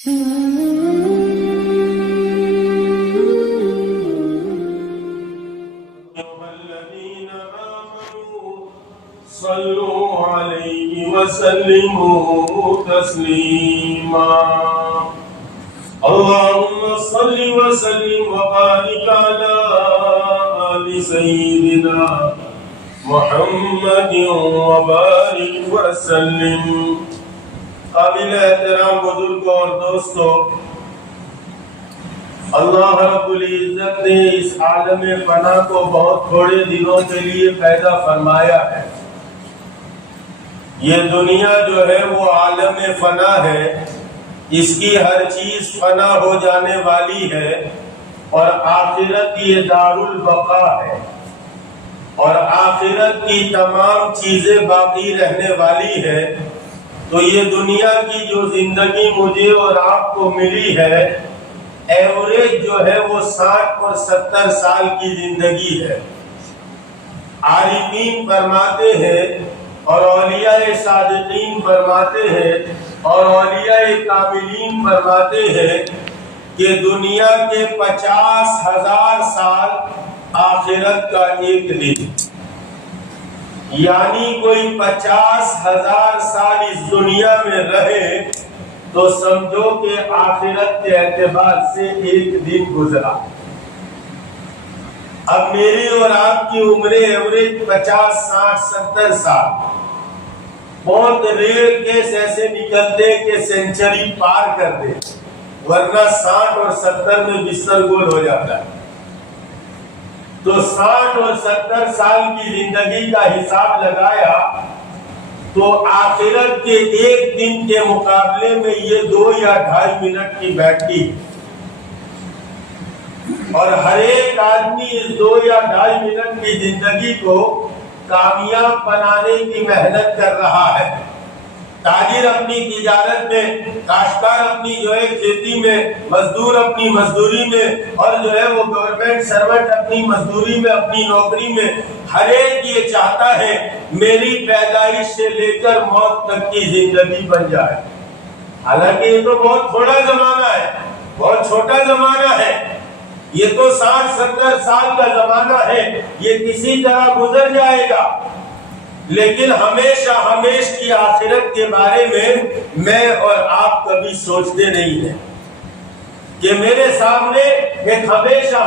الذين آمنوا صلوا عليه وسلموا تسليما اللهم صل وسلم وبارك على آل سيدنا محمد وبارك وسلم. قابل احترام بزرگوں اور دوستوں، اللہ رب العزت نے اس عالم فنا کو بہت تھوڑے دنوں کے لیے پیدا فرمایا ہے. یہ دنیا جو ہے وہ عالم فنا ہے، اس کی ہر چیز فنا ہو جانے والی ہے، اور آخرت یہ دار البقا ہے، اور آخرت کی تمام چیزیں باقی رہنے والی ہے. تو یہ دنیا کی جو زندگی مجھے اور آپ کو ملی ہے، ایوریج جو ہے وہ 60 اور 70 سال کی زندگی ہے. عارفین فرماتے ہیں اور اولیاء صادقین فرماتے ہیں اور اولیاء کاملین فرماتے ہیں کہ دنیا کے 50,000 سال آخرت کا ایک دن، یعنی کوئی 50,000 سال اس دنیا میں رہے تو سمجھو کہ آخرت کے اعتبار سے ایک دن گزرا. اب میری اور آپ کی عمریں ایوریج 50, 60, 70 سال. بہت ریئر کیس ایسے نکلتے کہ سینچری پار کر دے، ورنہ 60 اور 70 میں بستر گول ہو جاتا ہے. تو 60 اور 70 سال کی زندگی کا حساب لگایا تو آخرت کے ایک دن کے مقابلے میں یہ 2 یا 2.5 منٹ کی بیٹھی، اور ہر ایک آدمی اس 2 یا 2.5 منٹ کی زندگی کو کامیاب بنانے کی محنت کر رہا ہے. تاجر اپنی تجارت میں، کاشتکار اپنی جو ہے کھیتی میں، مزدور اپنی مزدوری میں، اور جو ہے وہ گورنمنٹ سرونٹ اپنی مزدوری میں، اپنی نوکری میں. ہر ایک یہ چاہتا ہے میری پیدائش سے لے کر موت تک کی زندگی بن جائے. حالانکہ یہ تو بہت تھوڑا زمانہ ہے، بہت چھوٹا زمانہ ہے. یہ تو 60-70 سال کا زمانہ ہے، یہ کسی طرح گزر جائے گا. لیکن ہمیشہ کی آخرت کے بارے میں اور آپ کبھی سوچتے نہیں ہیں کہ میرے سامنے ایک ہمیشہ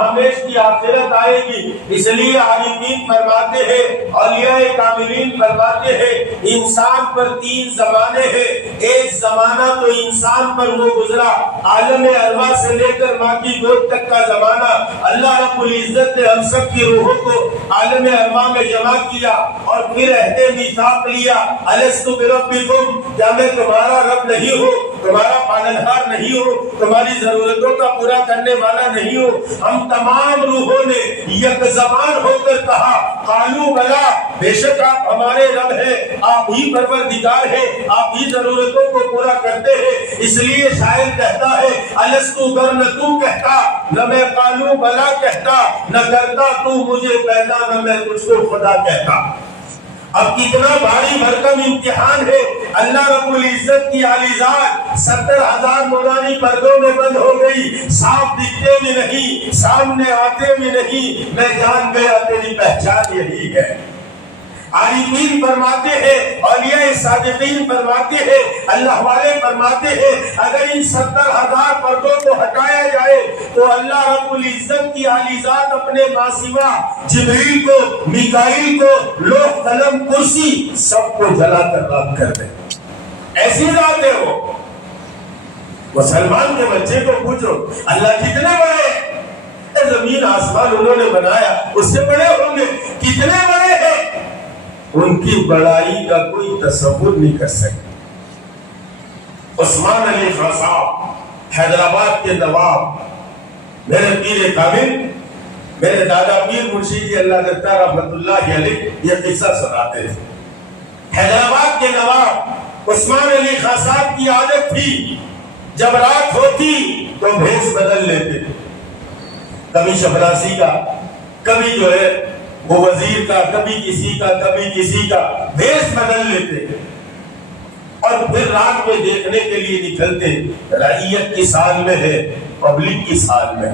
کی آخرت آئے گی. اس لیے عارفین فرماتے ہیں، اولیاء کاملین فرماتے ہیں، انسان پر 3 زمانے ہیں. ایک زمانہ تو انسان پر وہ گزرا عالم ارواح سے لے کر ماں کی گود تک کا زمانہ. اللہ رب العزت نے ہم سب کی روحوں کو عالم ارواح میں جمع کیا اور پھر عہد میثاق لیا. الستُ بربکم، کیا میں تمہارا رب نہیں ہوں، تمہارا پالنہار نہیں ہوں، تمہاری ضرورت کا پورا کرنے والا نہیں ہو؟ ہم تمام روحوں نے یک زبان ہو کر کہا قالوا بلا، بے شک آپ ہمارے رب ہیں، آپ ہی پروردگار ہیں، آپ ہی ضرورتوں کو پورا کرتے ہیں. اس لیے شاعر کہتا ہے الستُ، گر نہ تو کہتا، نہ میں قالوا بلا کہتا، نہ کرتا تو مجھے پیدا، نہ میں تجھ کو خدا کہتا. اب کتنا بھاری بھرکم امتحان ہے. اللہ رب العزت کی عالی ذات 70,000 نورانی پردوں میں بند ہو گئی، صاف دکھتے بھی نہیں، سامنے آتے بھی نہیں. میں جان گیا تیری پہچان یہی ہے. عارفین فرماتے ہیں، اولیاء صادقین فرماتے ہیں، اللہ والے فرماتے ہیں اگر ان 70,000 پردوں کو ہٹایا جائے تو اللہ رب العزت کی عالی ذات اپنے ماسوا جبریل کو، میکائیل کو، لوح قلم کرسی سب کو جلا کر راکھ کر دے. ایسی ذات ہے وہ سلمان کے بچے کو پوچھو اللہ کتنے بڑے، زمین آسمان انہوں نے بنایا، اس سے بڑے ہوں گے، کتنے بڑے ہیں؟ ان کی بڑائی کا کوئی تصور نہیں کر سکتا. عثمان علی خان صاحب حیدرآباد کے نواب، میرے پیر کامل، میرے دادا پیر مرشید اللہ دتا رحمت اللہ علیہ یہ قصہ سناتے تھے. حیدرآباد کے نواب عثمان علی خان صاحب کی عادت تھی جب رات ہوتی تو بھیس بدل لیتے تھے، کبھی شبراسی کا، کبھی جو ہے وہ وزیر کا، کبھی کسی کا، کبھی کسی کا، بھیس بدل لیتے. اور پھر رات میں دیکھنے کے لیے نکلتے رعیت کی سال میں ہے، پبلک کی سال میں۔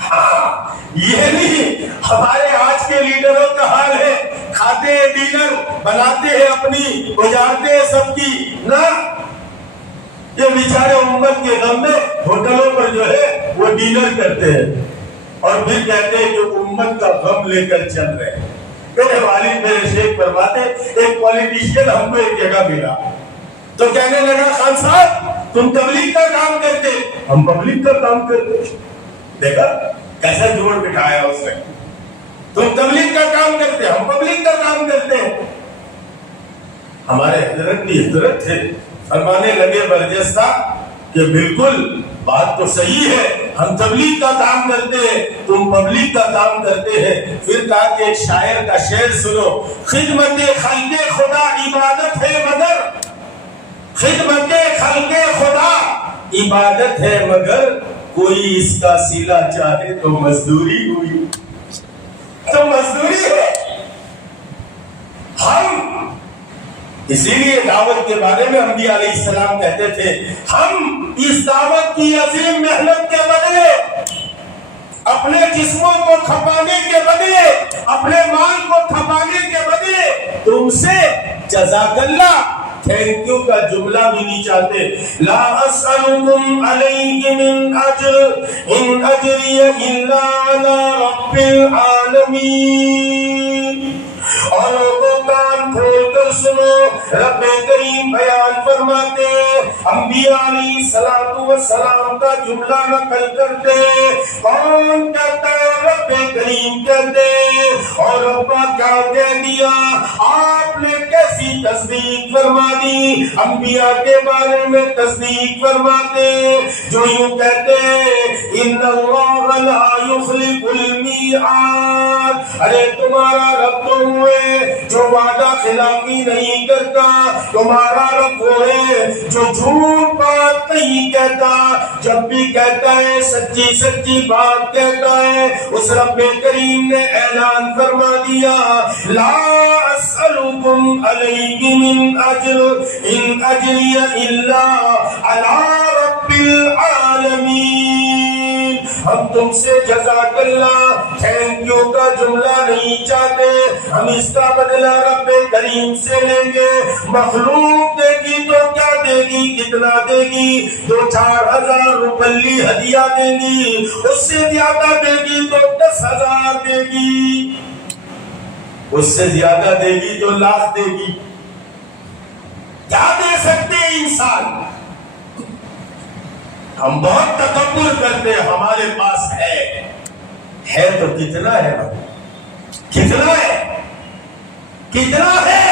ہاں یہ نہیں ہمارے آج کے لیڈروں کا حال ہے، کھاتے ہیں ڈینر، بناتے ہیں اپنی، اجاڑتے ہیں سب کی، نہ یہ بیچارے امت کے غم میں ہوٹلوں پر جو ہے وہ ڈینر کرتے ہیں اور پھر کہتے ہیں کہ امت کا غم لے کر چل رہے ہیں۔ میرے والد میرے شیخ فرماتے ایک پولیٹیشین ہم کو ایک جگہ ملا تو کہنے لگا خان صاحب تم تبلیغ کا کام کرتے، ہم پبلک کا کام کرتے۔ دیکھا کیسا جوڑ بٹھایا اس نے، تم تبلیغ کا کام کرتے ہم پبلک کا کام کرتے ہیں۔ ہمارے حضرت بھی حضرت تھے، فرمانے لگے برجستہ کہ بالکل بات تو صحیح ہے، ہم تبلیغ کا کام کرتے ہیں تم پبلک کا کام کرتے ہیں۔ پھر کہا کہ ایک شاعر کا شعر سنو، خدمت خلق خدا عبادت ہے مگر، خدمت خلق خدا عبادت ہے مگر، کوئی اس کا صلہ چاہے تو مزدوری ہوئی، تو مزدوری ہے۔ ہم اسی لیے دعوت کے بارے میں انبیاء علیہ السلام کہتے تھے ہم اس دعوت کی عظیم محنت کے بدلے، اپنے جسموں کو کھپانے کے بدلے، اپنے مال کو کھپانے کے بدلے تم سے جزاک اللہ تھینک یو کا جملہ بھی نہیں چاہتے۔ لا اسألکم علیہ من اجر ان اجری الا علی رب العالمین۔ اور لوگوں کان کھول کر سنو، رب کریم بیان فرماتے انبیاء علیہ السلام کا جملہ نقل کرتے، کون کہتا ہے؟ رب کریم کہتے، اور ربا کیا کہہ دیا؟ آپ نے کیسی تصدیق فرما دی؟ انبیاء کے بارے میں تصدیق فرماتے جو یوں کہتے ان اللہ لا یخلف المیعاد، ارے تمہارا رب تو ہوئے جو وعدہ خلافی نہیں کرتا، تمہارا رب ہوئے جو جھوٹ بات نہیں کہتا، جب بھی کہتا ہے سچی سچی بات کہتا ہے۔ اس رب کریم نے اعلان فرما دیا لا اسألکم علیہ من اجر ان اجری الا علی رب العالمین۔ ہم تم سے جزاک اللہ تھینک یو کا جملہ نہیں چاہتے، ہم اس کا بدلہ رب کریم سے لیں گے۔ مخلوق دے گی تو کیا دے گی؟ کتنا دے گی؟ 2-4 ہزار روپلی ہدیہ دے گی، اس سے زیادہ دے گی تو 10,000 دے گی، اس سے زیادہ دے گی تو 1,00,000 دے گی۔ کیا دے سکتے انسان؟ ہم بہت تکبر کرتے ہیں، ہمارے پاس ہے تو کتنا ہے بھائی؟ کتنا ہے؟ کتنا ہے؟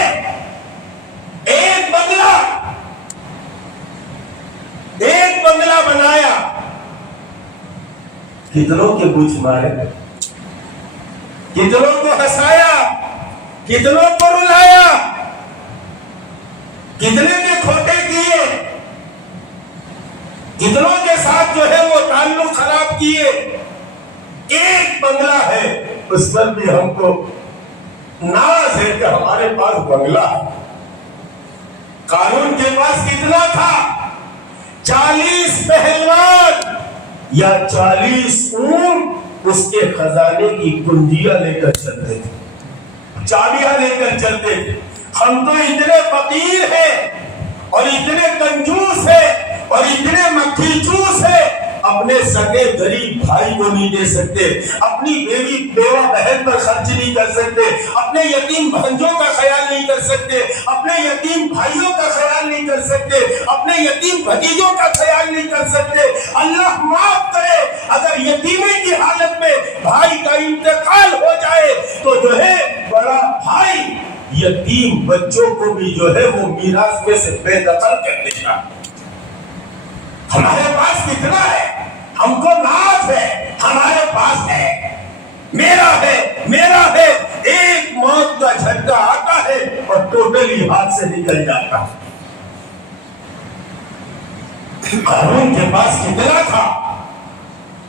ایک بنگلہ بنایا، کتنوں کے بوجھ مارے، کتنوں کو ہنسایا، کتنوں کو رلایا، کتنے کے کھوٹے کیے، کتنوں کے ساتھ جو ہے وہ تعلق خراب کیے۔ ایک بنگلہ ہے، اس پر بھی ہم کو ناز ہے کہ ہمارے پاس بنگلہ ہے۔ قارون کے پاس کتنا تھا؟ 40 پہلوان یا 40 اونٹ اس کے خزانے کی کنجیاں لے کر چلتے تھے، چابیاں لے کر چلتے تھے۔ ہم تو اتنے فقیر ہیں اور اتنے کنجوس ہیں اور اتنے مکھی چوس ہیں، اپنے سگے غریب بھائی کو نہیں دے سکتے، اپنی بیوہ بہن پر خرچ نہیں کر سکتے، اپنے یتیم بھانجوں کا خیال نہیں کر سکتے، اپنے یتیم بھائیوں کا خیال نہیں کر سکتے، اپنے یتیم بھتیجوں کا خیال نہیں کر سکتے۔ اللہ معاف کرے اگر یتیمی کی حالت میں بھائی کا انتقال ہو جائے تو جو ہے بڑا بھائی یتیم بچوں کو بھی جو ہے وہ میراث میں سے بے دخل کر دیتا۔ ہمارے پاس کتنا ہے؟ ہم کو ناز ہے، ہمارے پاس ہے، میرا ہے۔ ایک موت کا جھٹکا آتا ہے اور ٹوٹلی ہاتھ سے نکل جاتا۔ قارون کے پاس کتنا تھا؟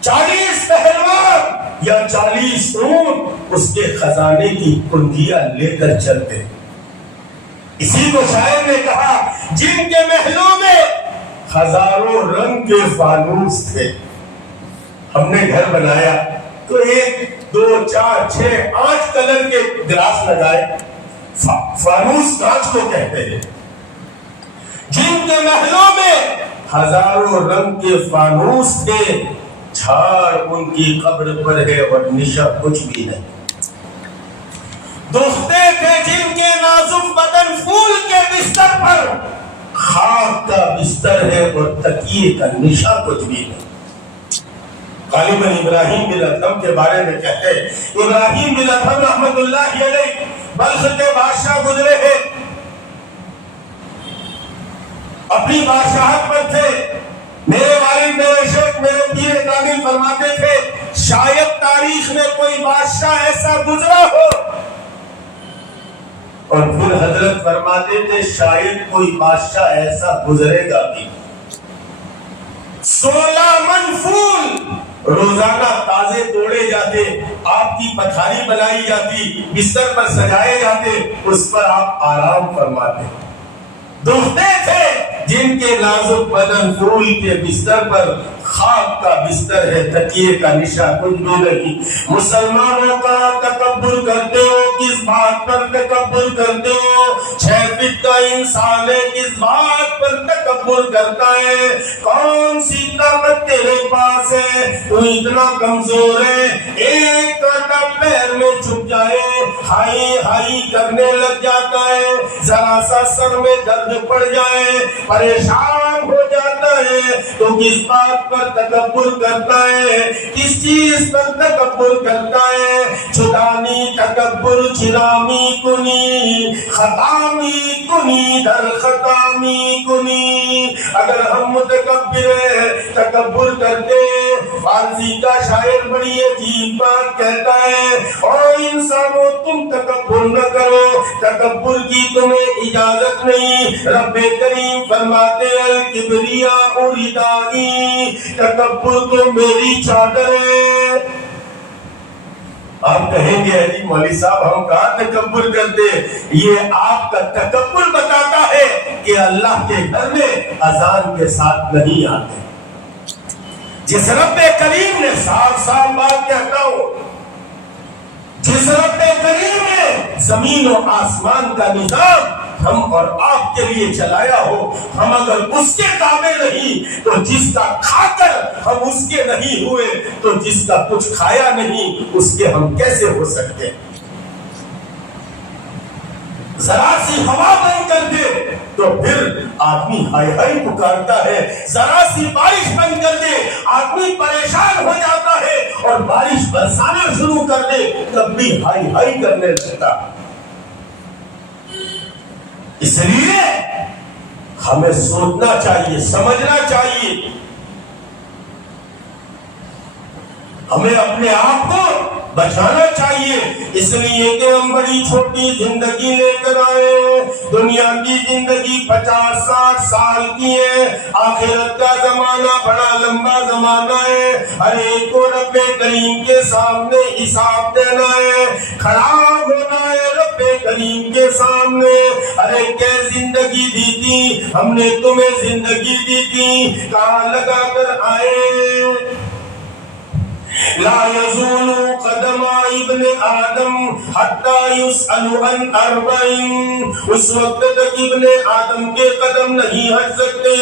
40 پہلوان یا 40 اونٹ اس کے خزانے کی کنجیاں لے کر چلتے۔ اسی کو شاعر نے کہا جن کے محلوں میں ہزاروں رنگ کے فانوس تھے. ہم نے گھر بنایا تو 1 2 4 6 8 کلر کے گلاس لگائے. فانوس کانچ کو کہتے ہیں. جن کے محلوں میں ہزاروں رنگ کے فانوس تھے جھاڑ ان کی قبر پر ہے اور نشہ کچھ بھی نہیں. دکھتے تھے جن کے نازک بدن پھول کے بستر پر خاک کا بستر ہے اور تکیے کا نشہ کچھ بھی نہیں. غالباً ابراہیم بن ادھم کے بارے میں کہتے ہیں ابراہیم بن ادھم رحمت اللہ علیہ بلخ کے بادشاہ گزرے ہیں. اپنی بادشاہت پر تھے. میرے والد میرے شیخ میرے پیر کامل فرماتے تھے شاید تاریخ میں کوئی بادشاہ ایسا گزرا ہو. اور پھر حضرت فرماتے تھے شاید کوئی بادشاہ ایسا گزرے گا بھی. 16 من پھول روزانہ تازے توڑے جاتے, آپ کی پتھاری بنائی جاتی, بستر پر سجائے جاتے, اس پر آپ آرام فرماتے. دکھتے تھے جن کے نازک بدن پھول کے بستر پر خاک کا بستر ہے, تکیے کا نشہ کچھ بھی نہیں. مسلمانوں کا تکبر کرتے ہو, کس بات پر تکبر کرتے ہو؟ 6 فٹ کا انسان ہے, کس بات پر تکبر کرتا ہے؟ کون سی طاقت تیرے پاس ہے؟ تو اتنا کمزور ہے, ایک کانٹا پیر میں چھپ جائے ہائی ہائی کرنے لگ جاتا ہے, ذرا سا سر میں درد پڑ جائے پریشان ہو جاتا ہے. تو کس بات پر تکبر کرتا ہے؟ کس چیز پر تکبر کرتا ہے؟ چھدانی تکبر چھرامی کنی خطامی کنی در خطامی کنی. اگر ہم متکبر ہیں, تکبر کرتے, فارسی کا شاعر بڑی عجیب بات کہتا ہے اور انسانوں تم تکبر نہ کرو, تکبر کی تمہیں اجازت نہیں. رب کریم فرماتے الکبریاء ردائی, تکبر تو میری چادر ہے. آپ کہیں گے علی مولوی صاحب ہم کہاں تکبر کرتے؟ یہ آپ کا تکبر بتاتا ہے کہ اللہ کے گھر میں اذان کے ساتھ نہیں آتے. جس رب کریم نے صاف صاف بات کہتا ہوں, جس رب کریم نے زمین و آسمان کا نظام ہم اور آپ کے لیے چلایا ہو, ہم اگر اس کے قابل نہیں تو جس کا کھا کر ہم اس کے نہیں ہوئے تو جس کا کچھ کھایا نہیں اس کے ہم کیسے ہو سکتے؟ ذرا سی ہوا بند کر دے تو پھر آدمی ہائی ہائی پکارتا ہے, ذرا سی بارش بند کر دے آدمی پریشان ہو جاتا ہے, اور بارش برسانا شروع کر دے تب بھی ہائی ہائی کرنے لگتا. اس لیے ہمیں سوچنا چاہیے, سمجھنا چاہیے, ہمیں اپنے آپ کو بچانا چاہیے. اس لیے کہ ہم بڑی چھوٹی زندگی لے کر آئے, دنیا کی زندگی 50-60 سال کی ہے, آخرت کا زمانہ بڑا لمبا زمانہ ہے. ہر ایک کو رب کریم کے سامنے حساب دینا ہے, کھڑا ہونا ہے رب کریم کے سامنے. ارے کیا زندگی دی تھی ہم نے تمہیں, زندگی دی تھی کہاں لگا کر آئے؟ لا يزول قدم ابن آدم حتى يسأل عن 40. اس وقت تک ابن آدم کے قدم نہیں ہٹ سکتے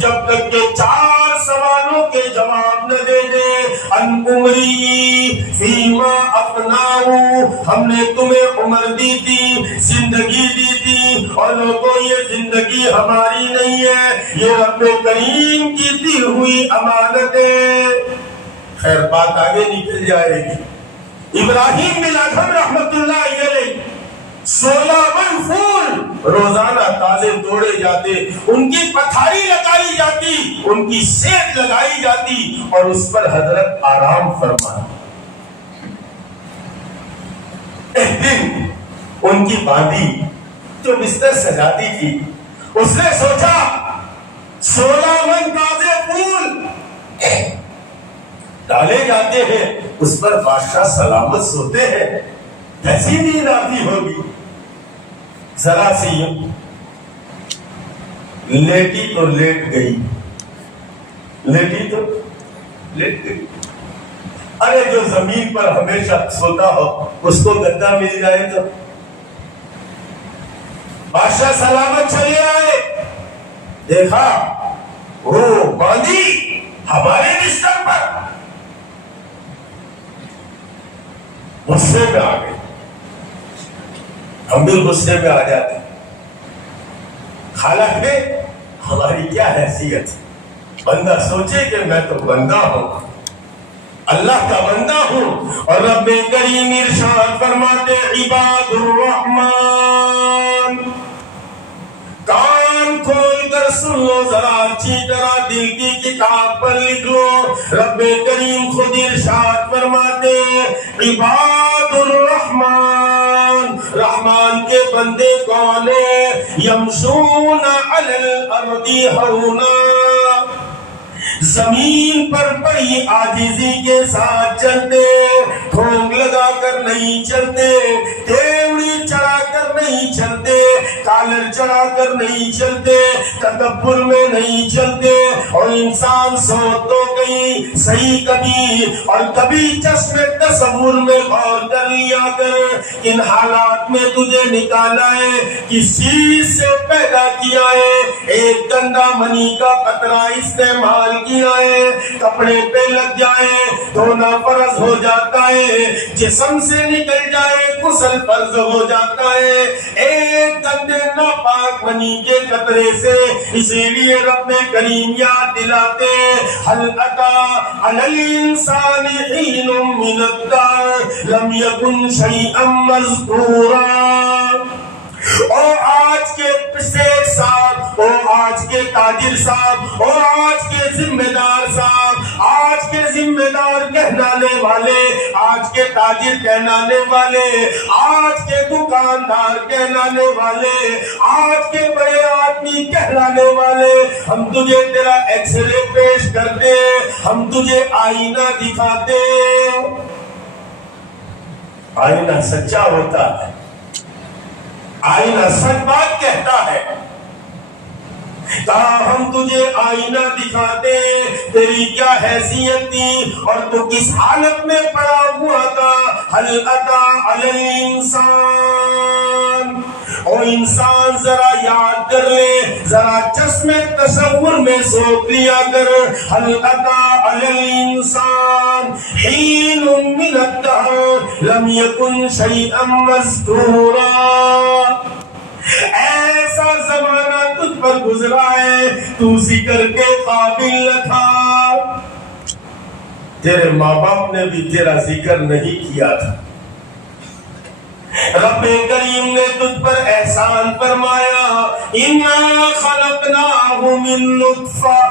جب تک کہ 4 سوالوں کے جواب نہ دے دیں. ان عمری فیما افناؤ, ہم نے تمہیں عمر دی تھی, زندگی دی تھی, اور لوگوں یہ زندگی ہماری نہیں ہے, یہ رب کریم کی دی ہوئی امانت ہے. خیر بات آگے نکل جائے گی. ابراہیم بن ادھم رحمت اللہ علیہ 16 من پھول روزانہ تازے توڑے جاتے, ان کی پتھاری لگائی جاتی, ان کی سیک لگائی جاتی, اور اس پر حضرت آرام فرماتے. ایک دن ان کی باندھی جو بستر سجاتی تھی, اس نے سوچا 16 من تازے پھول ڈالے جاتے ہیں, اس پر بادشاہ سلامت سوتے ہیں, کیسی نیند آتی ہوگی. ذرا سی لیٹی تو لیٹ گئی، لیٹی تو لیٹ گئی۔ ارے جو زمین پر ہمیشہ سوتا ہو اس کو گدا مل جائے تو بادشاہ سلامت چلے آئے، دیکھا وہ باندھی ہمارے بستر پر، غصے میں آ گئے۔ ہم بھی غصے میں آ جاتے، حالانکہ ہماری کیا حیثیت، بندہ سوچے کہ میں تو بندہ ہوں، اللہ کا بندہ ہوں۔ اور رب کریم ارشاد فرماتے عباد الرحمن، کان کھول کر سن لو ذرا اچھی طرح، دل کی کتاب پر لکھ لو۔ رب کریم خود ارشاد فرماتے عباد الرحمن، رحمان کے بندے کون ہیں؟ یمشون علی الارض ہونا، زمین پر بڑی عاجزی کے ساتھ چلتے، ٹھونگ لگا کر نہیں چلتے، تیوڑی چڑھا کر نہیں چلتے، کالر چڑھا کر نہیں چلتے، تکبر میں نہیں چلتے۔ اور انسان سو تو کہیں صحیح کبھی اور کبھی چشم تصور میں غور کر لیا کر، ان حالات میں تجھے نکالا ہے، کس چیز سے پیدا کیا ہے؟ ایک گندا منی کا قطرہ استعمال کیا ہے، کپڑے پہ لگ جائے دھونا فرض ہو جاتا ہے، جسم سے نکل جائے غسل فرض ہو جاتا ہے، ایک گندے ناپاک منی کے قطرے سے۔ اسی لیے رب کریم یاد دلاتے هل أتى على الإنسان حين من الدهر لم يكن شيئا مذكورا۔ اور آج کے سیٹ صاحب، اور آج کے تاجر صاحب، اور آج کے ذمہ دار صاحب، آج کے ذمہ دار کہلانے والے، آج کے تاجر کہلانے والے، آج کے دکاندار کہلانے والے، آج کے بڑے آدمی کہلانے والے، ہم تجھے تیرا ایکس رے پیش کرتے، ہم تجھے آئینہ دکھاتے، آئینہ سچا ہوتا ہے، آئینہ سچ بات کہتا ہے، ہم تجھے آئینہ دکھاتے تیری کیا حیثیت تھی اور تو کس حالت میں پڑا ہوا تھا۔ هل أتى على الإنسان، اور انسان ذرا یاد کر لے، ذرا چشم تصور میں سوچ لیا کر۔ هل أتى على الإنسان حين من الدهر لم يكن شيئا مذكورا، ایسا زمانہ تجھ پر گزرا ہے تو ذکر کے قابل نہ تھا، تیرے ماں باپ نے بھی تیرا ذکر نہیں کیا تھا۔ رب کریم نے تجھ پر احسان فرمایا، اِنَّا خَلَقْنَاهُ مِن نُطْفَةٍ،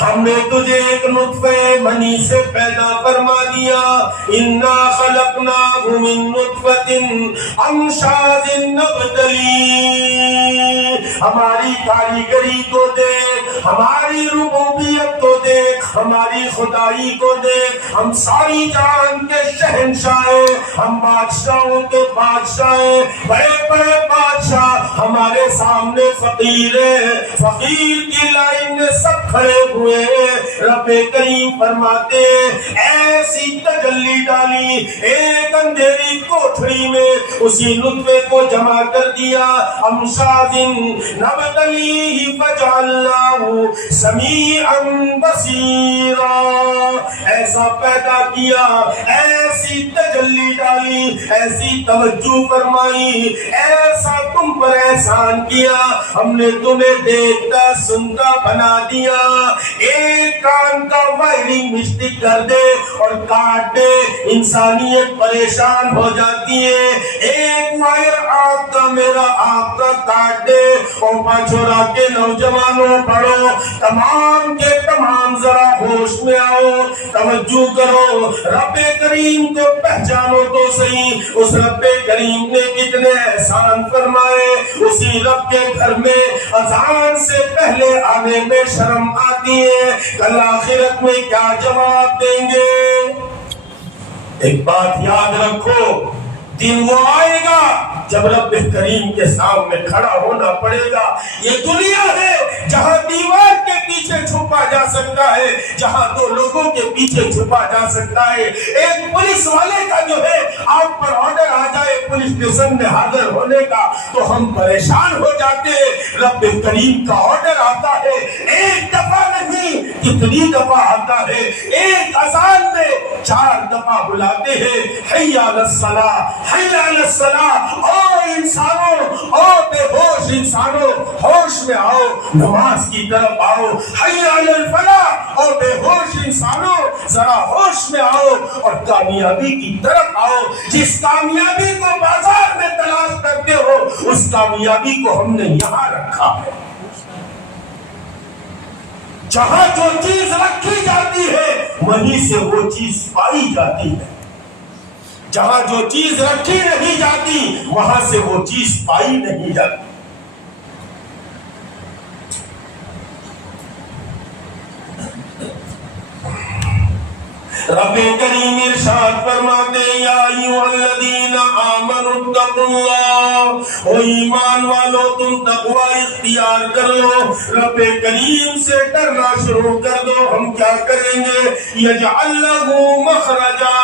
ہم نے تجھے ایک نطفے منی سے پیدا فرما دیا۔ اِنَّا خَلَقْنَاهُ مِن نُطْفَةٍ أَمْشَاجٍ نَبْتَلِيهِ، ہماری کاریگری کو دیکھ، ہماری ربوبیت کو دیکھ، ہماری خدائی کو دیکھ، ہم ساری جہان کے شہنشاہ، ہم بادشاہوں کے بادشاہ، بڑے بڑے بادشاہ ہمارے سامنے فقیر ہیں، فقیر کی لائن میں سب کھڑے ہوئے ہیں۔ رب کریم فرماتے ایسی تجلی ڈالی ایک اندھیری کوٹھڑی میں، اسی نطفے کو جمع کر دیا، امشاج نبتلیہ فجعلناہ سمیعا بصیرا، ایسا پیدا کیا، ایسی تجلی ڈالی، ایسی توجہ فرمائی، ایسا تم پر احسان کیا، ہم نے تمہیں دیکھتا سنتا بنا دیا۔ ایک کان کا وائرنگ مسٹک کر دے اور کاٹ دے، انسانیت پریشان ہو جاتی ہے۔ ایک وائر آپ کا میرا آپ کا کاٹ دے، اور پاچھوڑا کے نوجوانوں پڑھو، تمام کے تمام ذرا ہوش میں آؤ، توجہ کرو، رب کریم کو پہچانو تو صحیح، اس رب کریم نے کتنے احسان فرمائے۔ اسی رب کے گھر میں اذان سے پہلے آنے میں شرم آتی ہے، کل آخرت میں کیا جواب دیں گے؟ ایک بات یاد رکھو، دن وہ آئے گا جب رب کریم کے سامنے کھڑا ہونا پڑے گا. یہ دنیا ہے جہاں دیوار کے پیچھے چھپا جا سکتا ہے, جہاں دو لوگوں کے پیچھے چھپا جا سکتا ہے. ایک پولیس والے کا جو ہے آپ پر آرڈر آ جائے پولیس اسٹیشن میں حاضر ہونے کا تو ہم پریشان ہو جاتے ہیں. رب کریم کا آرڈر آتا ہے, ایک دفعہ نہیں کتنی دفعہ آتا ہے, ایک اذان میں 4 دفعہ بلاتے ہیں, حی علی الصلاۃ حی علی الصلاۃ. او انسانوں, او بے ہوش انسانوں, ہوش میں آؤ, نماز کی طرف آؤ. حی علی الفلاح, او بے ہوش انسانوں ذرا ہوش میں آؤ اور کامیابی کی طرف آؤ. جس کامیابی کو بازار میں تلاش کرتے ہو اس کامیابی کو ہم نے یہاں رکھا ہے. جہاں جو چیز رکھی جاتی ہے وہیں سے وہ چیز پائی جاتی ہے. جہاں جو چیز رکھی نہیں جاتی وہاں سے وہ چیز پائی نہیں جاتی. رب کریم ارشاد فرماتے یا ایھا الذین آمنوا اتقوا اللہ, او ایمان والو تم تقوی اختیار کر لو, رب کریم سے ڈرنا شروع کر دو. ہم کیا کریں گے؟ یجعل لہ مخرجا,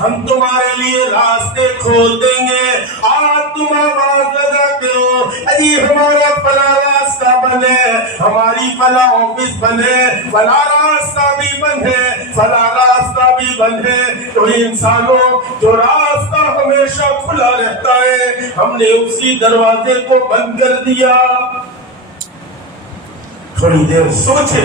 ہم تمہارے لیے راستے کھول دیں گے. آج تم آواز لگاتے ہو اجی ہمارا فلاں راستہ بنے, ہماری فلاں آفس بنے, فلاں راستہ بھی بنے, فلاں راستہ بھی بند ہے. تو انسانوں جو راستہ ہمیشہ کھلا رہتا ہے ہم نے اسی دروازے کو بند کر دیا. تھوڑی دیر سوچے,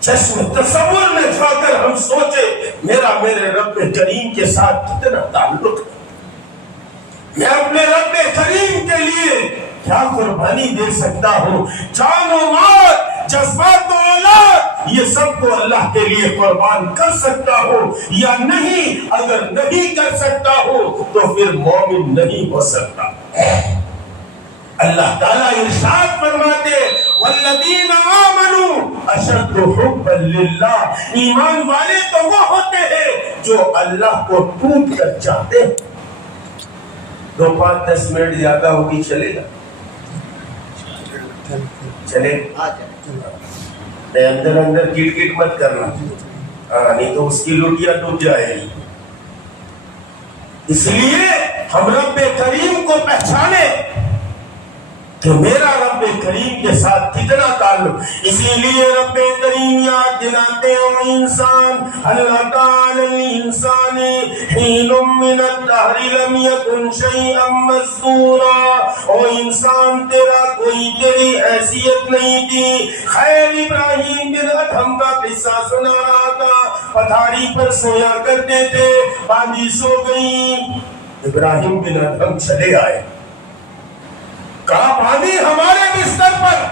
چشم تصور میں جا کر ہم سوچے میرا میرے رب کریم کے ساتھ کتنا تعلق ہے, میں اپنے رب کریم کے لیے کیا قربانی دے سکتا ہوں. جان و مال, جذبات و اولاد, یہ سب کو اللہ کے لیے قربان کر سکتا ہو یا نہیں؟ اگر نہیں کر سکتا ہو تو پھر مومن نہیں ہو سکتا. اللہ تعالیٰ ارشاد فرماتے والذین آمنوا اشد حبا للہ, ایمان والے تو وہ ہوتے ہیں جو اللہ کو ٹوٹ کر چاہتے ہیں. 2-5-10 منٹ زیادہ ہوگی, چلے گا؟ چلے اندر اندر کٹ کٹ مت کرنا, نہیں تو اس کی لوٹیاں ٹوٹ جائے گی. اس لیے ہم رب کریم کو پہچانے کہ میرا رب کریم کے ساتھ کتنا تعلق. اسی لیے رب کریم یاد دلاتے ہیں انسان, اللہ تعالی الانسان حین من الدہر لم یکن شیئا مذکورا, او انسان تیرا کوئی تیری حیثیت نہیں تھی. خیر ابراہیم بن ادھم کا قصہ سنا رہا تھا, پتھاری پر سویا کرتے تھے, باندھی سو گئی, ابراہیم بن ادھم چلے آئے, کہا پانی ہمارے بستر پر.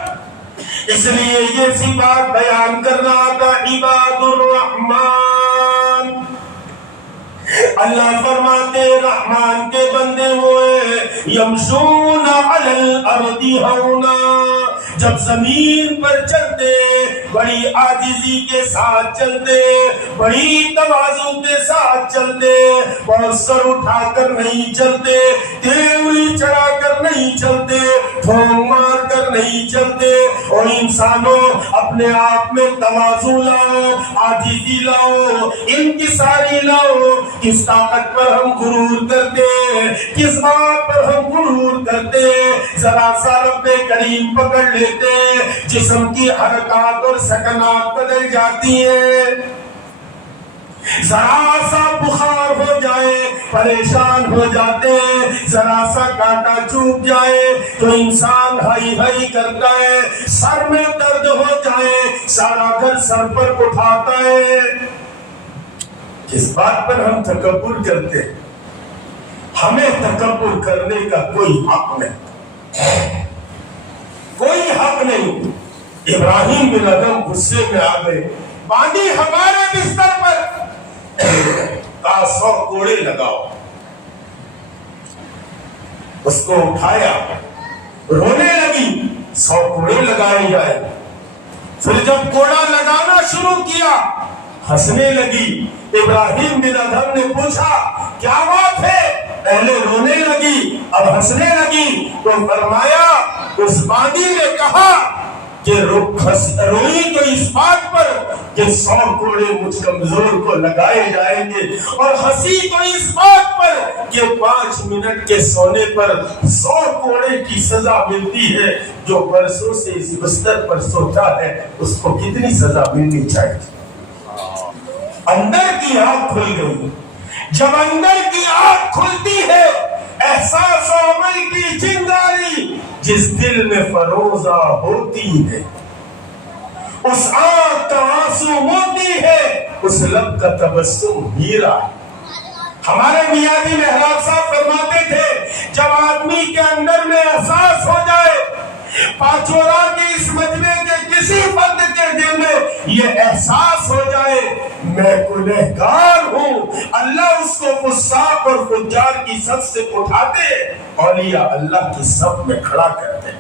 اس لیے یہ سی بات بیان کر رہا تھا عباد الرحمن. اللہ فرماتے رحمان کے بندے ہوئے یمشون علی الارض ہونا, جب زمین پر چلتے بڑی عاجزی کے ساتھ چلتے, بڑی تواضع کے ساتھ چلتے, بہت سر اٹھا کر نہیں چلتے, تیوری چڑھا کر نہیں چلتے, ٹھونگ مار کر نہیں چلتے. اور انسانوں اپنے آپ میں تواضع لاؤ, عاجزی لاؤ, انکساری لاؤ. کس طاقت پر ہم غرور کرتے, کس بات پر ہم غرور کرتے, ذرا سا رب کریم پکڑ لیتے, جسم کی حرکات اور سکنات بدل جاتی ہیں. ذرا سا بخار ہو جائے پریشان ہو جاتے ہیں, ذرا سا کانٹا چوب جائے تو انسان ہائی ہائی کرتا ہے, سر میں درد ہو جائے سارا گھر سر پر اٹھاتا ہے. کس بات پر ہم تکبر کرتے ہیں؟ ہمیں تکبر کرنے کا کوئی حق نہیں, کوئی حق نہیں. ابراہیم بن ادھم غصے میں آ گئے, باندھی ہمارے بستر پر, کہا 100 کوڑے لگاؤ. اس کو اٹھایا, رونے لگی, 100 کوڑے لگائے جائے. پھر جب کوڑا لگانا شروع کیا ہنسنے لگی. ابراہیم بن ادھم نے پوچھا کیا بات ہے؟ پہلے رونے لگی اب ہنسنے لگی، تو فرمایا اس باندی نے کہا کہ روئی تو اس بات پر کہ 100 کوڑے مجھ کمزور کو لگائے جائیں گے، اور ہنسی تو اس بات پر کہ 5 منٹ کے سونے پر 100 کوڑے کی سزا ملتی ہے۔ جو برسوں سے اس بستر پر سوتا ہے اس کو کتنی سزا ملنی چاہیے؟ اندر کی آنکھ کھل گئی۔ جب اندر کی آنکھ کھلتی ہے، احساس و عمل کی چنگاری جس دل میں فروزہ ہوتی ہے، اس آنکھ کا آنسو موتی ہے، اس لب کا تبسم ہیرا ہے۔ ہمارے میاں محراب صاحب فرماتے تھے جب آدمی کے اندر میں احساس ہو جائے، پاچورا کے اس مجمع کے کسی فرد کے دل میں یہ احساس ہو جائے میں گنہگار ہوں، اللہ اس کو فساق اور فجار کی صف سے اٹھاتے، اولیاء اللہ کی صف میں کھڑا کرتے۔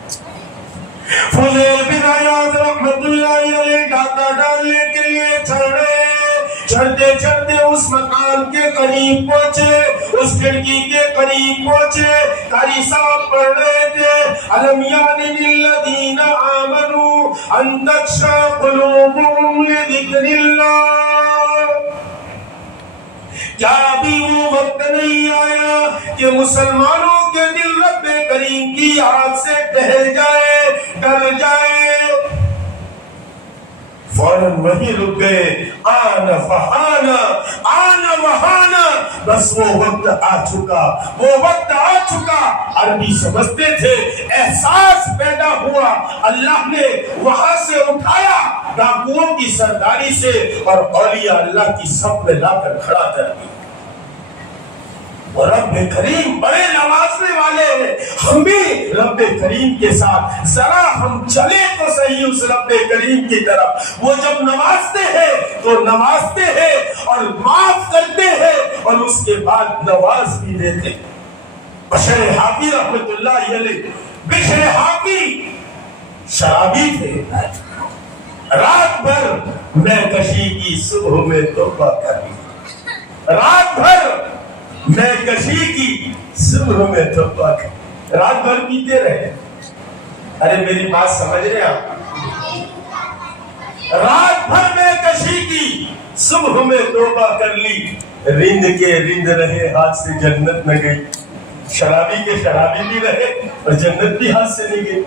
فضیل بن عیاض رحمت اللہ علیہ ڈاکہ ڈالنے کے لیے چڑھتے چڑھتے اس مکان کے قریب پہنچے، اس کھڑکی کے قریب پہنچے، قاری صاحب پڑھ رہے تھے الم یعن للذین آمنوا ان تخشع قلوبهم لذکر اللہ۔ کیا ابھی وہ وقت نہیں آیا کہ مسلمانوں کے دل رب کریم کی یاد سے ٹہل جائے، ڈر جائے؟ فوراً وہی رک گئے، آنا فہانا آنا وہانا، بس وہ وقت آ چکا، وہ وقت آ چکا۔ عربی سمجھتے تھے، احساس پیدا ہوا، اللہ نے وہاں سے اٹھایا ڈاکوؤں کی سرداری سے اور اولیاء اللہ کی صف میں لا کر کھڑا کر دیا۔ اور رب کریم بڑے نوازنے والے ہیں، ہم بھی رب کریم کے ساتھ ذرا ہم چلے تو صحیح اس رب کریم کی طرف۔ وہ جب نوازتے ہیں تو نوازتے ہیں اور معاف کرتے ہیں اور اس کے بعد نواز بھی دیتے ہیں۔ بشر حافی رحمت اللہ علیہ، بشر حافی شرابی تھے، رات بھر میں کشی کی صبح میں توبہ کری، رات بھر میں کشی کی صبح میں توبہ کری، رات بھر پیتے رہے۔ ارے میری بات سمجھ رہے آپ؟ رات بھر میں کشی کی صبح میں توبہ کر لی، رند کے رند رہے ہاتھ سے جنت نہ گئی، شرابی کے شرابی بھی رہے اور جنت بھی ہاتھ سے نہیں گئی۔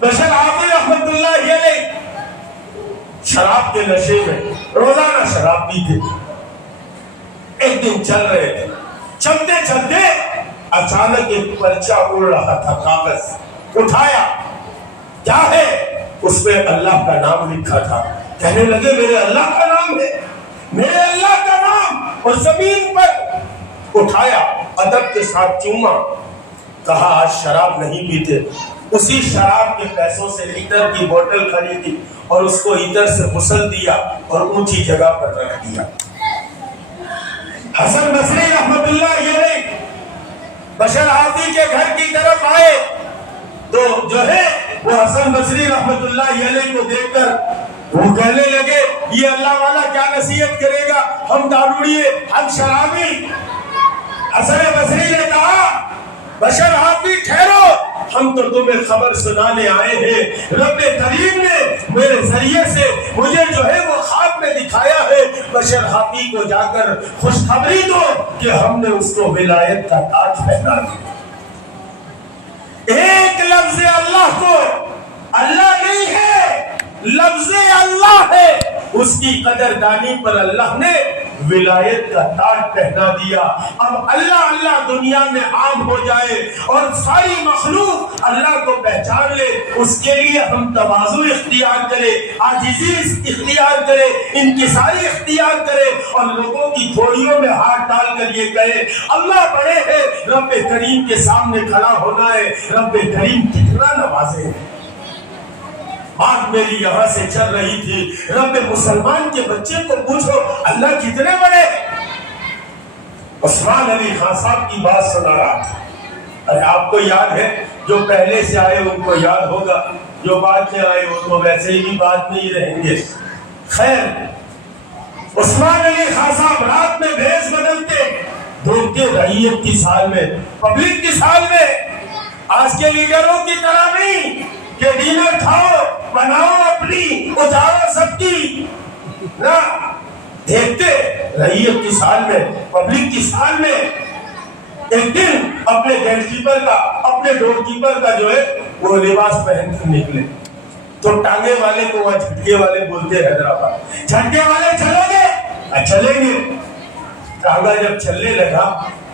بشر حافی رحمت اللہ علیہ شراب کے نشے میں روزانہ شراب پیتے۔ ایک دن چل رہے تھے، چلتے چلتے اچانک ایک پرچہ اڑ رہا تھا، کاغذ اٹھایا، کیا ہے؟ اس میں اللہ کا نام لکھا تھا۔ کہنے لگے میرے اللہ کا نام ہے، میرے اللہ کا نام، اور زمین پر اٹھایا، ادب کے ساتھ چوما، کہا آج شراب نہیں پیتے۔ اسی شراب کے پیسوں سے عطر کی بوتل خریدی اور اس کو عطر سے غسل دیا اور اونچی جگہ پر رکھ دیا۔ حسن بصری رحمت اللہ علیہ بشر حافی کے گھر کی طرف آئے تو جو ہے وہ حسن بصری رحمت اللہ علیہ کو دیکھ کر وہ کہنے لگے یہ اللہ والا کیا نصیحت کرے گا، ہم دارودیے، ہم شرابی۔ حسن بصری نے کہا بشر حافی ٹھہرو، ہم تو تمہیں خبر سنانے آئے ہیں، رب کریم نے میرے ذریعے سے مجھے جو ہے وہ خواب میں دکھایا ہے، بشر حافی کو جا کر خوشخبری دو کہ ہم نے اس کو ولایت کا تاج پہنا دیا۔ ایک لفظ اللہ کو اللہ نہیں ہے، لفظ اللہ ہے، اس کی قدردانی پر اللہ نے ولایت کا تاج پہنا دیا۔ اب اللہ اللہ دنیا میں عام ہو جائے اور ساری مخلوق اللہ کو پہچان لے، اس کے لیے ہم تواضع اختیار کریں، عاجزی اختیار کریں، انکساری اختیار کریں اور لوگوں کی تھوڑیوں میں ہاتھ ڈال کر یہ کہیں اللہ بڑے ہیں، رب کریم کے سامنے کھڑا ہونا ہے، رب کریم کتنا نوازے۔ بات میری یہاں سے چل رہی تھی، رب مسلمان کے بچے کو پوچھو اللہ کتنے بڑے؟ عثمان علی خان صاحب کی بات سنا رہا تھا۔ ارے آپ کو یاد ہے، جو پہلے سے آئے ان کو یاد ہوگا، جو بعد میں آئے وہ تو ویسے ہی بات نہیں رہیں گے۔ خیر، عثمان علی خان صاحب رات میں بھیس بدلتے دیکھتے رعیت کی سال میں، پبلک کی سال میں، آج کے لیڈروں کی طرح نہیں کہ ڈنر کھاؤ بناؤ اپنی اجاڑو سب کی، نہ، دیکھتے رعیت کی سال میں، پبلک کی سال میں ایک دن اپنے گیٹ کیپر کا، اپنے ڈور کیپر کا جو ہے وہ لباس پہن کر نکلے تو ٹانگے والے کو وہ جھٹکے والے بولتے حیدرآباد، جھٹکے والے چلو گے، چلیں گے۔ ٹانگا جب چلنے لگا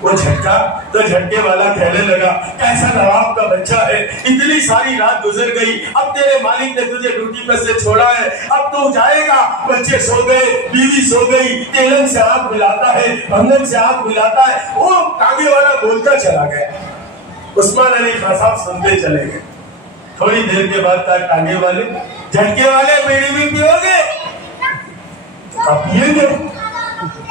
وہ جھٹکا تو جھٹکے والا کہنے لگا کیسا نواب کا بچہ ہے، اتنی ساری رات گزر گئی، اب تیرے مالک نے تجھے ڈیوٹی پر سے چھوڑا ہے، اب تو جائے گا، بچے سو گئے، بیوی سو گئی، تیلن سے آنکھ ملاتا ہے، بھنگن سے آنکھ ملاتا ہے، وہ ٹانگے والا بولتا چلا گیا۔ عثمان علی خان صاحب سنتے چلے گئے۔ تھوڑی دیر کے بعد کہا ٹانگے والے، جھٹکے والے بیڑی بھی پیو گے؟ اب پیئیں گے۔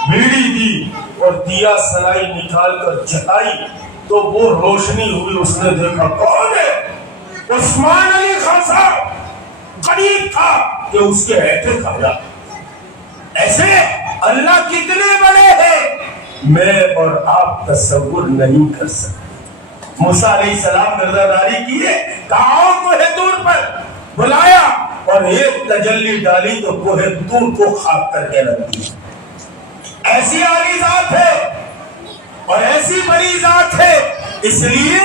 بیڑی دی اور دیا سلائی نکال کر جلائی تو وہ روشنی ہوئی، اس نے دیکھا کون ہے؟ عثمان علی خان صاحب، قریب تھا کہ اس کے ہیٹے کھایا۔ ایسے اللہ کتنے بڑے ہیں میں اور آپ تصور نہیں کر سکتے۔ موسیٰ علیہ السلام گردہ کیے، کہاں کوہ طور پر بلایا اور ایک تجلی ڈالی تو کوہ طور کو خاک کر کے رکھ دی۔ ایسی عالی ذات ہے اور ایسی بڑی ذات ہے، اس لیے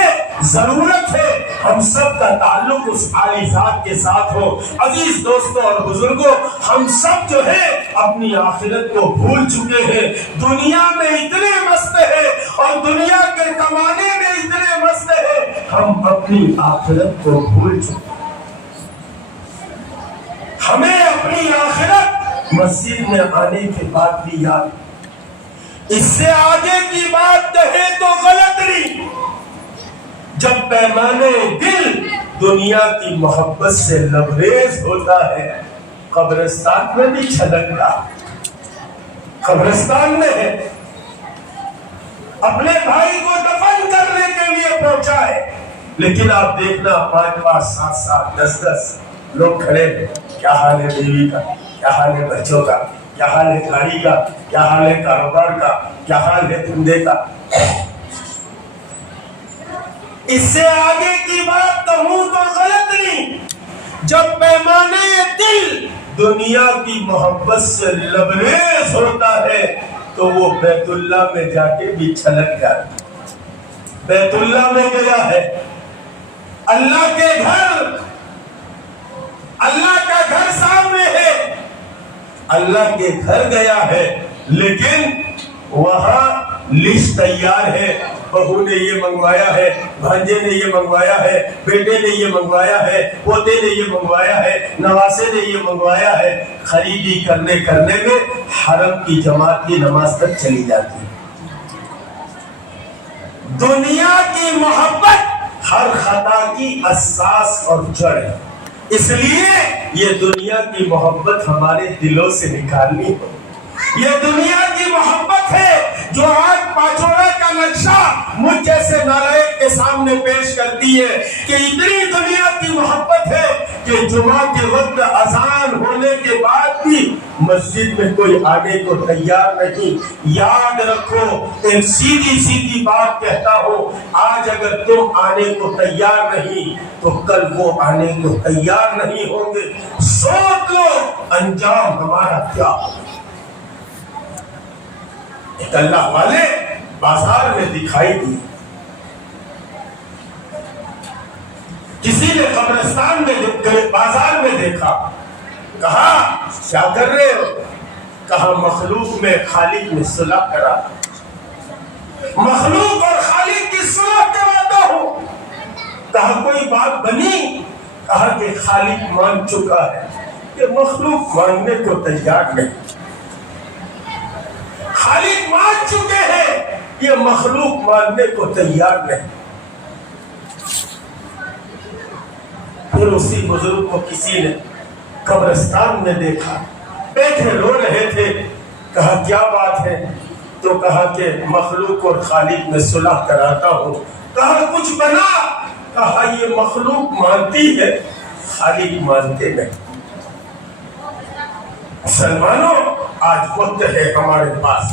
ضرورت ہے ہم سب کا تعلق اس عالی ذات کے ساتھ ہو۔ عزیز دوستوں اور بزرگوں، ہم سب جو ہے اپنی آخرت کو بھول چکے ہیں، دنیا میں اتنے مست ہیں اور دنیا کے کمانے میں اتنے مست ہیں، ہم اپنی آخرت کو بھول چکے ہیں۔ ہمیں اپنی آخرت مسجد میں آنے کے بعد بھی یاد، اس سے آگے کی بات کہے تو غلط نہیں۔ جب پیمانے دل دنیا کی محبت سے لبریز ہوتا ہے، قبرستان میں بھی چھلکتا، قبرستان میں ہے، اپنے بھائی کو دفن کرنے کے لیے پہنچا ہے، لیکن آپ دیکھنا 5-5 7-7 10-10 لوگ کھڑے ہیں، کیا حال ہے بیوی کا، کیا حال ہے بچوں کا، کیا حال ہے گاڑی کا، کیا حال ہے کاروبار کا، کیا حال ہے دھندے کا۔ اس سے آگے کی بات کہوں تو غلط نہیں۔ جب پیمانے دل دنیا کی محبت سے لبریز ہوتا ہے تو وہ بیت اللہ میں جا کے بھی چھلک جاتا۔ بیت اللہ میں گیا ہے، اللہ کے گھر، اللہ کا گھر سامنے ہے، اللہ کے گھر گیا ہے، لیکن وہاں لسٹ تیار ہے، بہو نے یہ منگوایا ہے، بھانجے نے یہ منگوایا ہے، بیٹے نے یہ منگوایا ہے، پوتے نے یہ منگوایا ہے، نواسے نے یہ منگوایا ہے۔ خریدی کرنے میں حرم کی جماعت کی نماز تک چلی جاتی ہے۔ دنیا کی محبت ہر خطا کی اساس اور جڑ ہے، اس لیے یہ دنیا کی محبت ہمارے دلوں سے نکالنی ہو۔ یہ دنیا کی محبت ہے جو آج پاچورا کا نقشہ مجھ جیسے نالائق کے سامنے پیش کرتی ہے کہ اتنی دنیا کی محبت ہے کہ جمعہ کے وقت اذان ہونے کے بعد بھی مسجد میں کوئی آنے کو تیار نہیں۔ یاد رکھو، ایک سیدھی بات کہتا ہوں، آج اگر تم آنے کو تیار نہیں تو کل وہ آنے کو تیار نہیں ہوں گے۔ سوچ لو انجام ہمارا کیا ہو۔ ایک اللہ والے بازار میں دکھائی دی، کسی نے قبرستان میں بازار میں دیکھا، کہا کیا کر رہے ہو؟ کہا مخلوق میں خالق نے صلح کرا، مخلوق اور خالق کی صلح کراتا ہوں۔ کہا کوئی بات بنی؟ کہا کہ خالق مان چکا ہے کہ مخلوق ماننے کو تیار نہیں، خالق مان چکے ہیں یہ مخلوق ماننے کو تیار نہیں۔ پھر اسی بزرگ کو کسی نے قبرستان میں دیکھا، بیٹھے رو رہے تھے، کہا کیا بات ہے؟ تو کہا کہ مخلوق اور خالق میں صلح کراتا ہوں۔ کہا کچھ بنا؟ کہا یہ مخلوق مانتی ہے، خالق مانتے نہیں۔ مسلمانوں، آج وقت ہے ہمارے پاس،